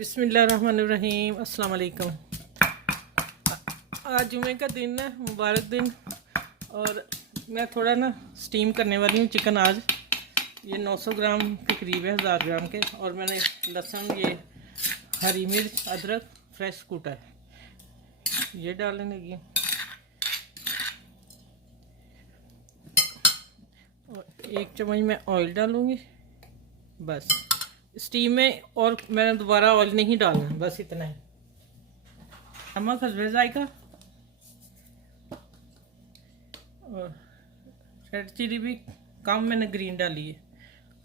बिस्मिल्लाहिर्रहमानिर्रहीम अस्सलाम वालेकुम। आज जुमे का दिन है, मुबारक दिन। और मैं थोड़ा ना स्टीम करने वाली हूँ चिकन आज। ये 900 ग्राम के करीब है, 1000 ग्राम के। और मैंने लहसुन, ये हरी मिर्च, अदरक फ्रेश कूटा है, ये डालने लगी। और 1 चम्मच मैं ऑयल डालूँगी बस स्टीम में। और मैंने दोबारा ऑयल नहीं डालना, बस इतना ही। नमक हस्बे जायका, और रेड चिली भी कम मैंने ग्रीन डाली है,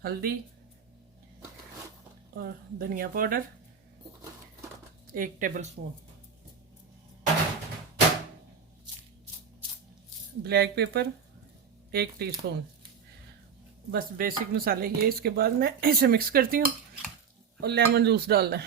हल्दी और धनिया powder 1 table spoon, black pepper 1 teaspoon. बस बेसिक मसाले ये। इसके बाद मैं इसे मिक्स करती हूँ और लेमन जूस डालना है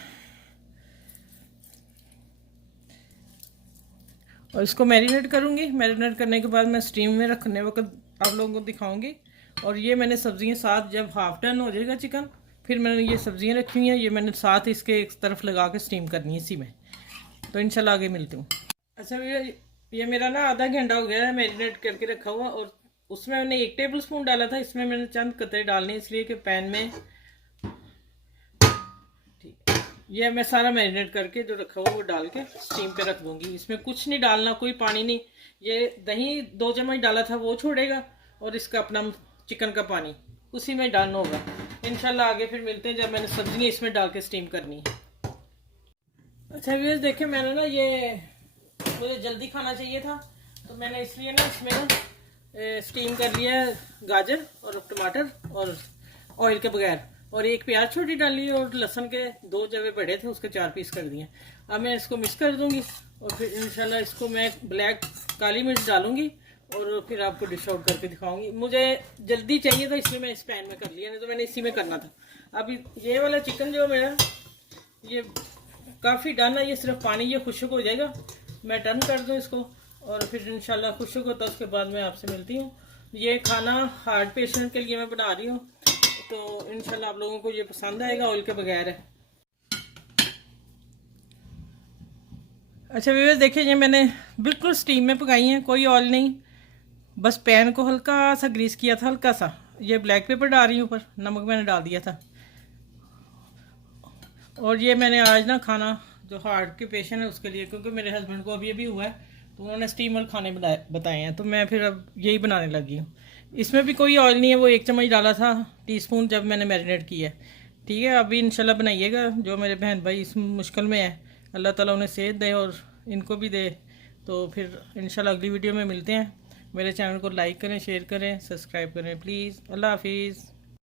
और इसको मैरिनेट करूँगी। मैरिनेट करने के बाद मैं स्टीम में रखने वक्त आप लोगों को दिखाऊंगी। और ये मैंने सब्जियां साथ, जब हाफ डन हो जाएगा चिकन, फिर मैंने ये सब्जियां रखी हुई हैं, ये मैंने साथ इसके एक तरफ लगा के स्टीम करनी है इसी में। तो इंशाल्लाह आगे मिलती हूँ। अच्छा भैया, ये मेरा ना आधा घंटा हो गया है मैरिनेट करके रखा हुआ। और उसमें मैंने 1 टेबल स्पून डाला था, इसमें मैंने चंद कतरे डालने इसलिए कि पैन में, ठीक है, ये मैं सारा मैरिनेट करके जो रखा हुआ वो डाल के स्टीम पे रख दूंगी। इसमें कुछ नहीं डालना, कोई पानी नहीं। ये दही 2 चम्मच डाला था वो छोड़ेगा, और इसका अपना चिकन का पानी उसी में डालना होगा। इंशाल्लाह आगे फिर मिलते हैं जब मैंने सब्जियां इसमें डाल के स्टीम करनी है। अच्छा व्यूअर्स, देखिए मैंने ना, ये मुझे जल्दी खाना चाहिए था तो मैंने इसलिए ना इसमें ना स्टीम कर लिया गाजर और टमाटर और ऑयल के बगैर, और 1 प्याज छोटी डाली और लहसुन के 2 जवे बड़े थे उसके 4 पीस कर दिए। अब मैं इसको मिक्स कर दूंगी और फिर इंशाल्लाह इसको मैं ब्लैक काली मिर्च डालूंगी और फिर आपको डिश आउट करके दिखाऊंगी। मुझे जल्दी चाहिए था इसलिए मैं इस पैन में कर लिया, नहीं तो मैंने इसी में करना था। अभी ये वाला चिकन जो मेरा ये काफ़ी डन है, ये सिर्फ पानी ये खुश्क हो जाएगा। मैं टर्न कर दूँ इसको और फिर इंशाल्लाह खुश्क होता है, उसके बाद मैं आपसे मिलती हूँ। ये खाना हार्ट पेशेंट के लिए मैं बना रही हूँ, तो इंशाल्लाह आप लोगों को ये पसंद आएगा, ऑयल के बगैर है। अच्छा व्यूअर्स, देखिए ये मैंने बिल्कुल स्टीम में पकाई हैं, कोई ऑयल नहीं। बस पैन को हल्का सा ग्रीस किया था, हल्का सा। ये ब्लैक पेपर डाल रही हूँ, ऊपर नमक मैंने डाल दिया था। और ये मैंने आज ना खाना जो हार्ट के पेशेंट है उसके लिए, क्योंकि मेरे हस्बैंड को अभी हुआ है तो उन्होंने स्टीमर खाने बताए हैं, तो मैं फिर अब यही बनाने लगी हूँ। इसमें भी कोई ऑयल नहीं है, वो 1 चम्मच डाला था टीस्पून जब मैंने मैरिनेट किया है। ठीक है, अभी इंशाल्लाह बनाइएगा। जो मेरे बहन भाई इस मुश्किल में है, अल्लाह ताला उन्हें सेहत दे और इनको भी दे। तो फिर इंशाल्लाह अगली वीडियो में मिलते हैं। मेरे चैनल को लाइक करें, शेयर करें, सब्सक्राइब करें प्लीज़। अल्लाह हाफिज़।